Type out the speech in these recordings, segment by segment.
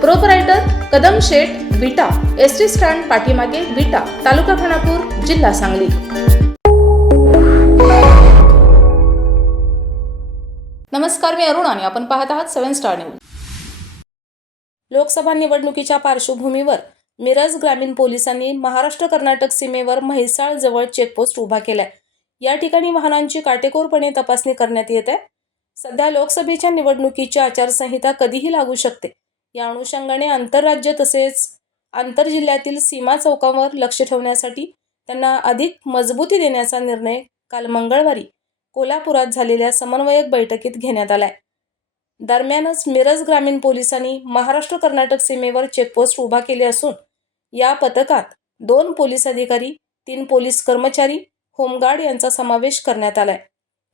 Proprietor Kadam शेठ Vita S T stand पाठीमागे विटा तालुका खानापूर जिल्हा सांगली नमस्कार मी अरुण आणि आपण पाहत आहात सेव्हन स्टार न्यूज लोकसभा निवडणुकीच्या पार्श्वभूमीवर मिरज ग्रामीण पोलिसांनी महाराष्ट्र कर्नाटक सीमेवर म्हैसाळ जवळ चेकपोस्ट उभा केलाय. या ठिकाणी वाहनांची काटेकोरपणे तपासणी करण्यात येत आहे. सध्या लोकसभेच्या निवडणुकीची आचारसंहिता कधीही लागू शकते. या अनुषंगाने आंतरराज्य तसेच आंतरजिल्ह्यातील सीमा चौकांवर लक्ष ठेवण्यासाठी त्यांना अधिक मजबूती देण्याचा निर्णय काल मंगळवारी कोल्हापुरात झालेल्या समन्वयक बैठकीत घेण्यात आलाय. दरम्यानच मिरज ग्रामीण पोलिसांनी महाराष्ट्र कर्नाटक सीमेवर चेकपोस्ट उभा केले असून या पथकात दोन पोलीस अधिकारी तीन पोलीस कर्मचारी होमगार्ड यांचा समावेश करण्यात आलाय.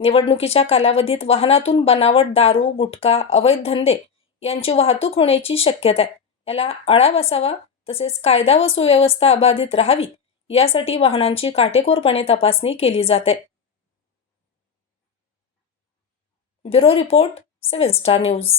निवडणुकीच्या कालावधीत वाहनातून बनावट दारू गुटखा अवैध धंदे यांची वाहतूक होण्याची शक्यता आहे. याला आळा बसावा तसेच कायदा व सुव्यवस्था अबाधित राहावी यासाठी वाहनांची काटेकोरपणे तपासणी केली जाते. Bureau report seven star news.